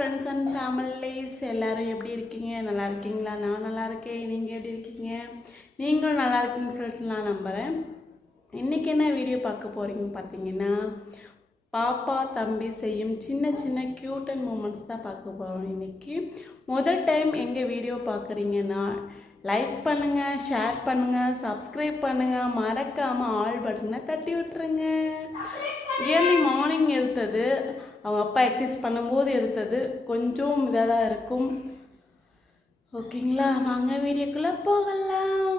Friends and families எல்லோரும் எப்படி இருக்கீங்க? நல்லா இருக்கீங்களா? நான் நல்லா இருக்கேன். நீங்கள் எப்படி இருக்கீங்க? நீங்களும் நல்லா இருக்கீங்கன்னு சொல்லிட்டு நான் நம்புகிறேன் இன்றைக்கி என்ன வீடியோ பார்க்க போகிறீங்கன்னு பார்த்தீங்கன்னா பாப்பா தம்பி செய்யும் சின்ன சின்ன க்யூட் அண்ட் மூமெண்ட்ஸ் தான் பார்க்க போகிறோம் இன்றைக்கி முதல் டைம் எங்கள் வீடியோ பார்க்குறீங்கன்னா லைக் பண்ணுங்கள் ஷேர் பண்ணுங்கள் சப்ஸ்கிரைப் பண்ணுங்கள் மறக்காமல் ஆல் பட்டனை தட்டி விட்டுருங்க. இயர்லி மார்னிங் எடுத்தது. அவங்க அப்பா எக்ஸசைஸ் பண்ணும்போது எடுத்தது. கொஞ்சம் இதாக தான் இருக்கும் ஓகேங்களா வாங்க வீடியோக்குள்ளே போகலாம்.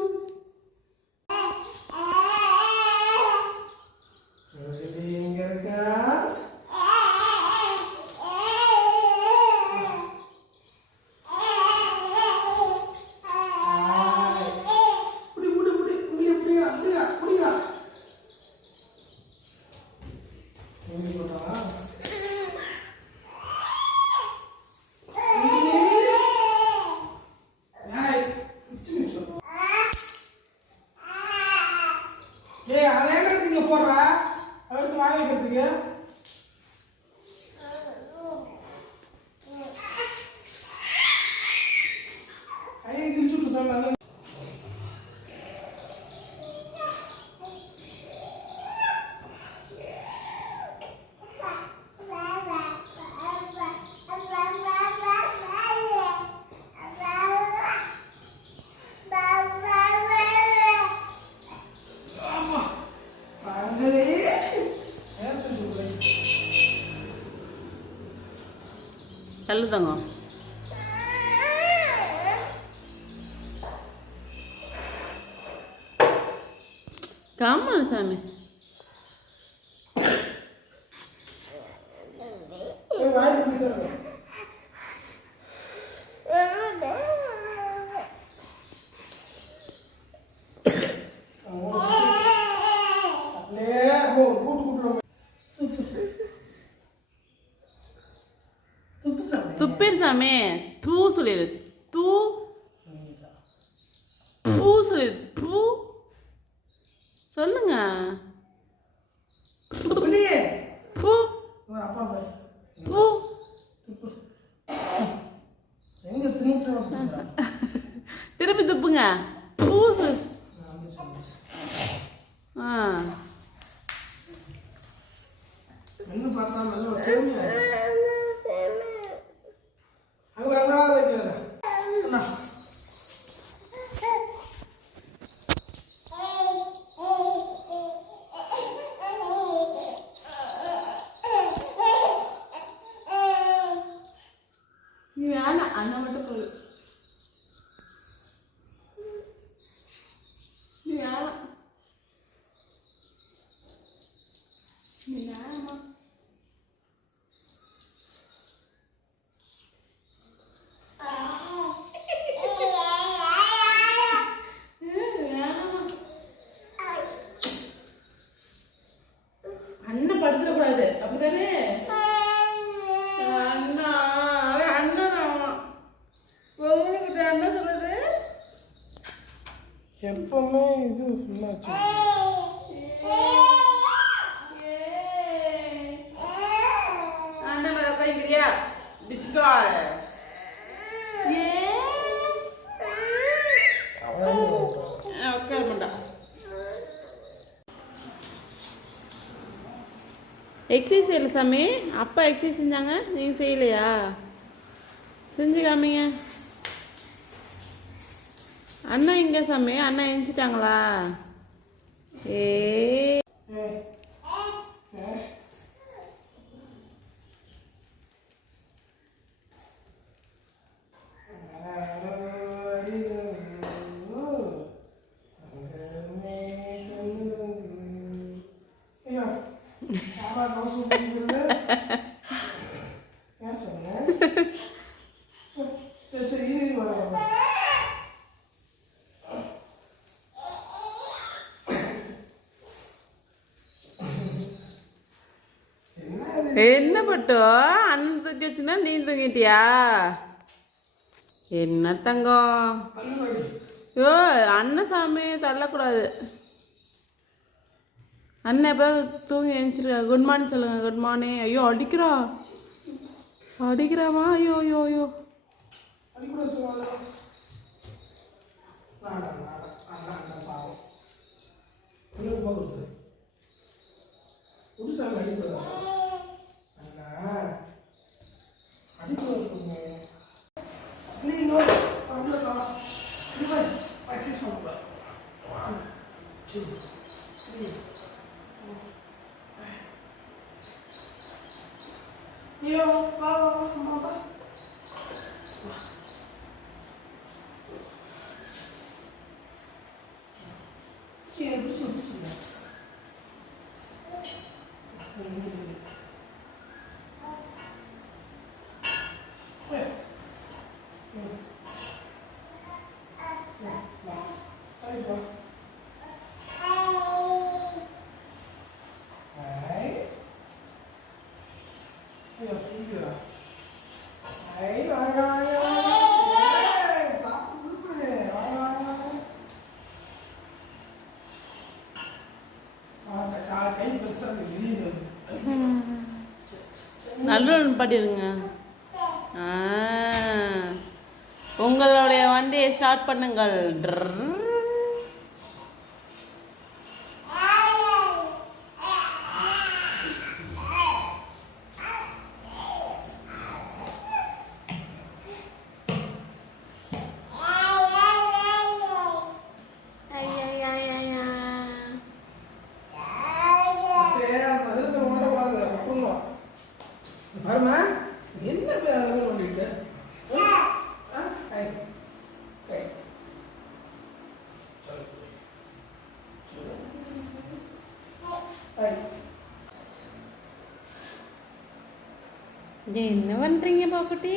ஏய் அதை எங்க நீங்க போடுற? அடுத்து வாங்க வைக்கிறதுக்கு. கையை கிழிச்சுட்டு சொன்னாங்க தள்ளு தள்ளுதாங்க. காமா சாமி. ஏய் வாய் துப்பு சாமி துப்பேர் சாமி தூ சொல்லிடு தூ பூ. சொல்லிடு பூ. சொல்லுங்க பூ திருப்பி துப்புங்க. பூ ஆ. என்ன பார்த்தா நல்ல எப்பவுமே இது ஃபுல்லாச்சு அண்ணன் மேல பிஸ்கால் உட்கார மாட்டான் எக்ஸசைஸ் செய்யல சாமி. அப்பா எக்ஸசைஸ் செஞ்சாங்க. நீங்கள் செய்யலையா? செஞ்சு காமிங்க. அண்ணா எங்க சாமி அண்ணா எழுந்துட்டாங்களா ஏ ஏன் என்ன பட்டோ? அண்ணன் தூக்கிச்சுன்னா நீ தூங்கிட்டியா என்ன தங்கம்? ஐயோ அண்ணன் சாமி தள்ளக்கூடாது. அண்ணன் எப்போ தூங்கி எழுந்திருக்காங்க குட் மார்னிங் சொல்லுங்க குட் மார்னிங் ஐயோ அடிக்கிறா. அடிக்கிறாமா? ஐயோ ஐயோ ஐயோ. நீங்க அப்படியே சொல்லலாம் திரும்ப பர்ச்சேஸ் பண்ணுவார் ஒன் டூ த்ரீ ஐயோ வா வா அம்மா வா கேடு சொல்லி சொல்லுங்க நல்லூர் பாட்டிருங்க உங்களுடைய வண்டியை ஸ்டார்ட் பண்ணுங்கள். என்ன பண்ணுறீங்க பாக்குட்டி?